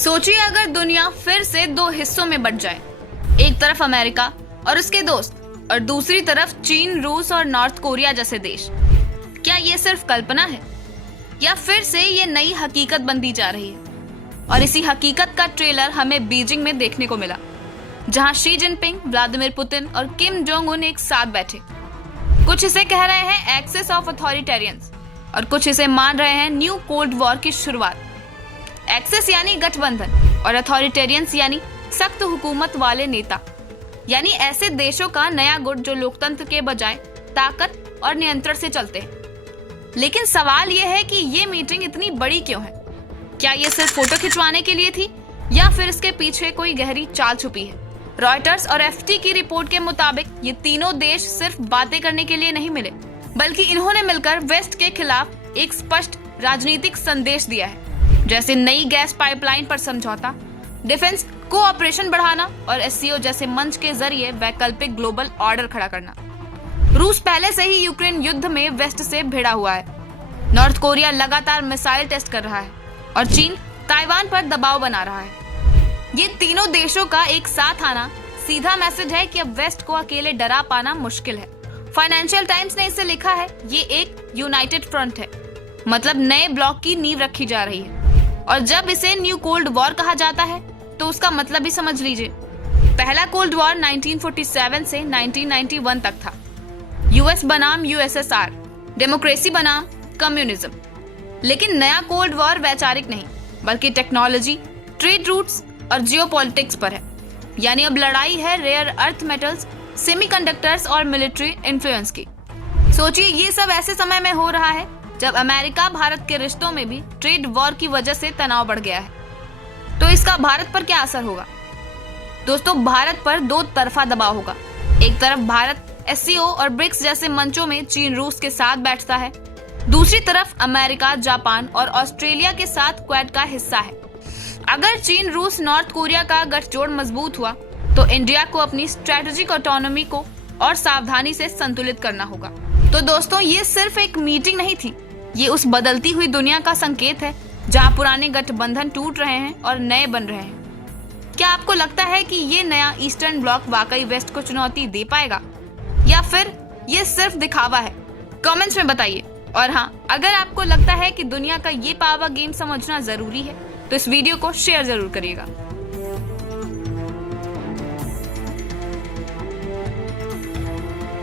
सोचिए अगर दुनिया फिर से दो हिस्सों में बंट जाए, एक तरफ अमेरिका और उसके दोस्त और दूसरी तरफ चीन, रूस और नॉर्थ कोरिया जैसे देश। क्या ये सिर्फ कल्पना है या फिर से ये नई हकीकत बनती जा रही है? और इसी हकीकत का ट्रेलर हमें बीजिंग में देखने को मिला, जहां शी जिनपिंग, व्लादिमीर पुतिन और किम जोंग उन एक साथ बैठे। कुछ इसे कह रहे हैं एक्सेस ऑफ अथॉरिटेरियंस और कुछ इसे मान रहे हैं न्यू कोल्ड वॉर की शुरुआत। एक्सेस यानी गठबंधन और अथॉरिटेरियंस यानी सख्त हुकूमत वाले नेता, यानी ऐसे देशों का नया गुट जो लोकतंत्र के बजाय ताकत और नियंत्रण से चलते हैं। लेकिन सवाल यह है कि ये मीटिंग इतनी बड़ी क्यों है? क्या ये सिर्फ फोटो खिंचवाने के लिए थी या फिर इसके पीछे कोई गहरी चाल छुपी है? रॉयटर्स और एफटी की रिपोर्ट के मुताबिक ये तीनों देश सिर्फ बातें करने के लिए नहीं मिले, बल्कि इन्होंने मिलकर वेस्ट के खिलाफ एक स्पष्ट राजनीतिक संदेश दिया है, जैसे नई गैस पाइपलाइन पर समझौता, डिफेंस कोऑपरेशन बढ़ाना और एससीओ जैसे मंच के जरिए वैकल्पिक ग्लोबल ऑर्डर खड़ा करना। रूस पहले से ही यूक्रेन युद्ध में वेस्ट से भिड़ा हुआ है, नॉर्थ कोरिया लगातार मिसाइल टेस्ट कर रहा है और चीन ताइवान पर दबाव बना रहा है। ये तीनों देशों का एक साथ आना सीधा मैसेज है कि अब वेस्ट को अकेले डरा पाना मुश्किल है। फाइनेंशियल टाइम्स ने इसे लिखा है, ये एक यूनाइटेड फ्रंट है, मतलब नए ब्लॉक की नींव रखी जा रही है। और जब इसे न्यू कोल्ड वॉर कहा जाता है तो उसका मतलब भी समझ लीजिए। पहला कोल्ड वॉर 1947 से 1991 तक था। यूएस बनाम यूएसएसआर, डेमोक्रेसी बनाम कम्युनिज्म। लेकिन नया कोल्ड वॉर वैचारिक नहीं, बल्कि टेक्नोलॉजी, ट्रेड रूट्स और जियोपॉलिटिक्स पर है। यानी अब लड़ाई है रेयर अर्थ मेटल्स, सेमीकंडक्टर्स और मिलिट्री इन्फ्लुएंस की। सोचिए ये सब ऐसे समय में हो रहा है जब अमेरिका भारत के रिश्तों में भी ट्रेड वॉर की वजह से तनाव बढ़ गया है। तो इसका भारत पर क्या असर होगा? दोस्तों, भारत पर दो तरफा दबाव होगा। एक तरफ भारत एससीओ और ब्रिक्स जैसे मंचों में चीन, रूस के साथ बैठता है। दूसरी तरफ अमेरिका, जापान और ऑस्ट्रेलिया के साथ क्वाड का हिस्सा है। अगर चीन, रूस, नॉर्थ कोरिया का गठजोड़ मजबूत हुआ तो इंडिया को अपनी स्ट्रेटेजिक ऑटोनॉमी को और सावधानी से संतुलित करना होगा। तो दोस्तों, ये सिर्फ एक मीटिंग नहीं थी, ये उस बदलती हुई दुनिया का संकेत है जहां पुराने गठबंधन टूट रहे हैं और नए बन रहे हैं। क्या आपको लगता है कि ये नया ईस्टर्न ब्लॉक वाकई वेस्ट को चुनौती दे पाएगा या फिर ये सिर्फ दिखावा है? कमेंट्स में बताइए। और हाँ, अगर आपको लगता है कि दुनिया का ये पावर गेम समझना जरूरी है तो इस वीडियो को शेयर जरूर करिएगा।